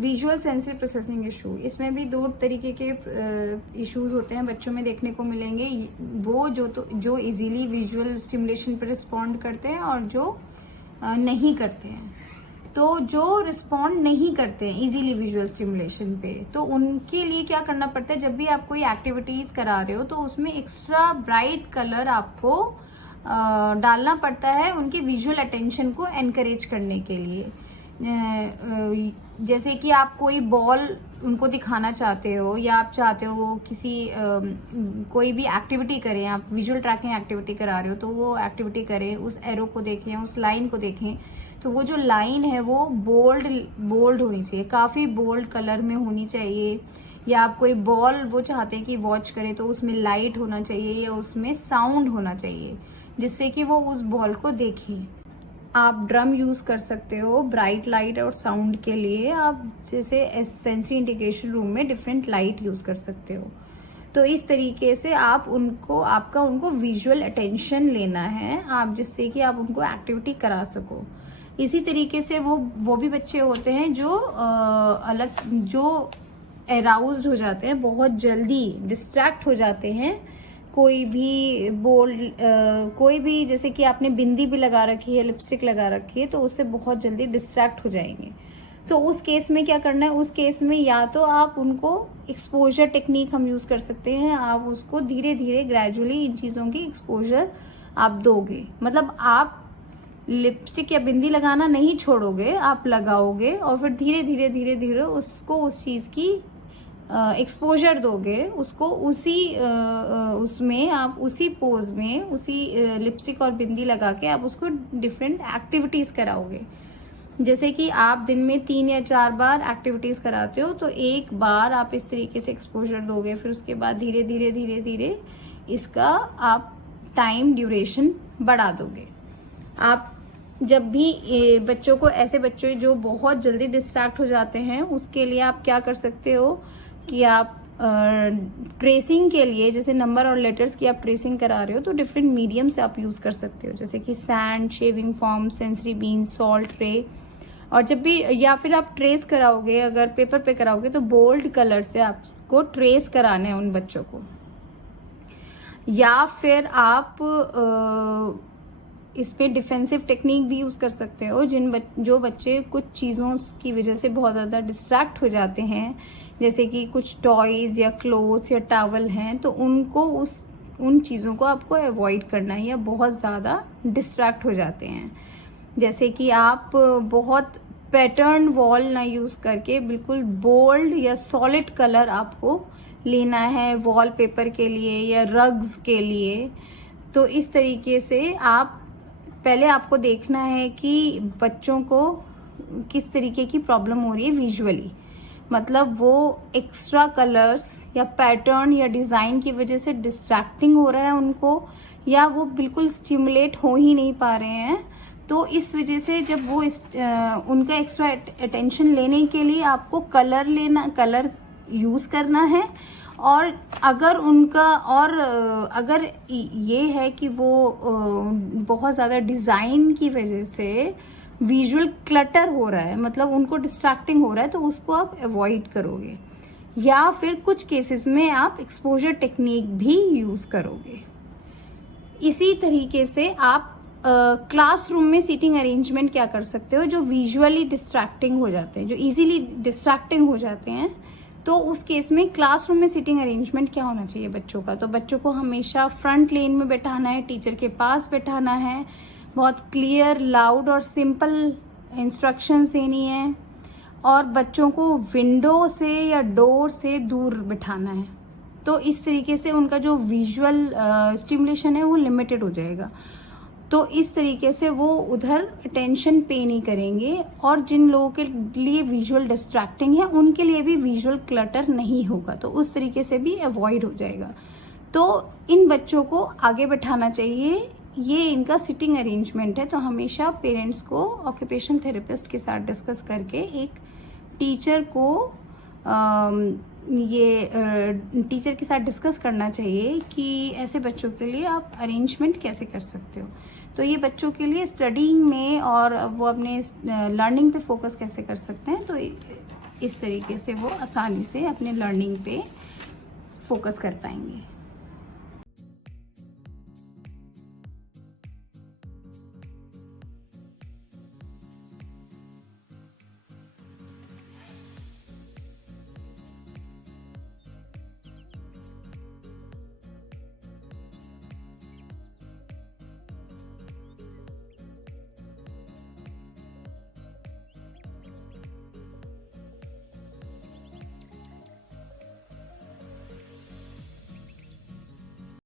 Visual sensory processing issue, इसमें भी दो तरीके के इश्यूज होते हैं बच्चों में देखने को मिलेंगे। वो जो इजीली विजुअल स्टिमुलेशन पर रिस्पॉन्ड करते हैं और जो नहीं करते हैं। तो जो रिस्पॉन्ड नहीं करते हैं इजीली विजुअल स्टिमुलेशन पे, तो उनके लिए क्या करना पड़ता है, जब भी आप कोई एक्टिविटीज करा रहे हो तो उसमें एक्स्ट्रा ब्राइट कलर आपको डालना पड़ता है उनकी विजुअल अटेंशन को एनकरेज करने के लिए। जैसे कि आप कोई बॉल उनको दिखाना चाहते हो, या आप चाहते हो वो किसी कोई भी एक्टिविटी करें, आप विजुअल ट्रैकिंग एक्टिविटी करा रहे हो तो वो एक्टिविटी करें, उस एरो को देखें, उस लाइन को देखें, तो वो जो लाइन है वो बोल्ड होनी चाहिए, काफी बोल्ड कलर में होनी चाहिए। या आप कोई बॉल वो चाहते हैं कि वॉच करें तो उसमें लाइट होना चाहिए या उसमें साउंड होना चाहिए जिससे कि वो उस बॉल को देखें। आप ड्रम यूज कर सकते हो ब्राइट लाइट और साउंड के लिए। आप जैसे सेंसरी इंटीग्रेशन रूम में डिफरेंट लाइट यूज कर सकते हो। तो इस तरीके से आप उनको विजुअल अटेंशन लेना है आप, जिससे कि आप उनको एक्टिविटी करा सको। इसी तरीके से वो भी बच्चे होते हैं जो अराउज्ड हो जाते हैं, बहुत जल्दी डिस्ट्रैक्ट हो जाते हैं। कोई भी जैसे कि आपने बिंदी भी लगा रखी है, लिपस्टिक लगा रखी है, तो उससे बहुत जल्दी डिस्ट्रैक्ट हो जाएंगे। तो उस केस में क्या करना है, उस केस में या तो आप उनको एक्सपोजर टेक्निक हम यूज कर सकते हैं। आप उसको धीरे धीरे ग्रेजुअली इन चीजों की एक्सपोजर आप दोगे, मतलब आप लिपस्टिक या बिंदी लगाना नहीं छोड़ोगे, आप लगाओगे और फिर धीरे धीरे उसको उस चीज की एक्सपोजर दोगे, उसको उसमें आप उसी पोज में उसी लिपस्टिक और बिंदी लगा के आप उसको डिफरेंट एक्टिविटीज कराओगे। जैसे कि आप दिन में 3 या 4 बार एक्टिविटीज कराते हो तो एक बार आप इस तरीके से एक्सपोजर दोगे, फिर उसके बाद धीरे धीरे इसका आप टाइम ड्यूरेशन बढ़ा दोगे। आप जब भी बच्चों को, ऐसे बच्चे जो बहुत जल्दी डिस्ट्रैक्ट हो जाते हैं, उसके लिए आप क्या कर सकते हो कि आप ट्रेसिंग के लिए, जैसे नंबर और लेटर्स की आप ट्रेसिंग करा रहे हो तो डिफरेंट मीडियम से आप यूज कर सकते हो, जैसे कि sand, shaving foam, sensory bin, salt ray. और जब भी, या फिर आप ट्रेस कराओगे, अगर पेपर पे कराओगे तो बोल्ड कलर से आपको ट्रेस कराने हैं उन बच्चों को। या फिर आप इसमें डिफेंसिव टेक्निक भी यूज कर सकते हो। जो बच्चे कुछ चीजों की वजह से बहुत ज्यादा डिस्ट्रैक्ट हो जाते हैं, जैसे कि कुछ टॉयज या क्लोथ्स या टॉवल हैं, तो उनको उन चीजों को आपको अवॉइड करना है, या बहुत ज्यादा डिस्ट्रैक्ट हो जाते हैं। जैसे कि आप बहुत पैटर्न वॉल ना यूज करके बिल्कुल बोल्ड या सॉलिड कलर आपको लेना है वॉलपेपर के लिए या रग्स के लिए। तो इस तरीके से पहले आपको देखना है कि बच्चों को किस तरीके की प्रॉब्लम हो रही है विजुअली, मतलब वो एक्स्ट्रा कलर्स या पैटर्न या डिजाइन की वजह से डिस्ट्रैक्टिंग हो रहा है उनको, या वो बिल्कुल स्टिमुलेट हो ही नहीं पा रहे हैं। तो इस वजह से जब वो उनका एक्स्ट्रा अटेंशन लेने के लिए आपको कलर यूज करना है। और अगर ये है कि वो बहुत ज्यादा डिजाइन की वजह से विजुअल क्लटर हो रहा है, मतलब उनको डिस्ट्रैक्टिंग हो रहा है, तो उसको आप अवॉइड करोगे। या फिर कुछ केसेस में आप एक्सपोजर टेक्निक भी यूज करोगे। इसी तरीके से आप क्लासरूम में सीटिंग अरेंजमेंट क्या कर सकते हो, जो विजुअली डिस्ट्रैक्टिंग हो जाते हैं, जो इजीली डिस्ट्रैक्टिंग हो जाते हैं, तो उस केस में क्लासरूम में सीटिंग अरेंजमेंट क्या होना चाहिए बच्चों का। तो बच्चों को हमेशा फ्रंट लेन में बैठाना है, टीचर के पास बैठाना है, बहुत क्लियर, लाउड और सिंपल इंस्ट्रक्शंस देनी है, और बच्चों को विंडो से या डोर से दूर बिठाना है। तो इस तरीके से उनका जो विजुअल स्टिमुलेशन है वो लिमिटेड हो जाएगा। तो इस तरीके से वो उधर अटेंशन पे नहीं करेंगे, और जिन लोगों के लिए विजुअल डिस्ट्रैक्टिंग है उनके लिए भी विजुअल क्लटर नहीं होगा, तो उस तरीके से भी अवॉइड हो जाएगा। तो इन बच्चों को आगे बैठाना चाहिए, ये इनका सिटिंग अरेंजमेंट है। तो हमेशा पेरेंट्स को ऑक्यूपेशन थेरेपिस्ट के साथ डिस्कस करके एक टीचर के साथ डिस्कस करना चाहिए कि ऐसे बच्चों के लिए आप अरेंजमेंट कैसे कर सकते हो। तो ये बच्चों के लिए स्टडीइंग में और वो अपने लर्निंग पे फोकस कैसे कर सकते हैं, तो इस तरीके से वो आसानी से अपने लर्निंग पे फोकस कर पाएंगे।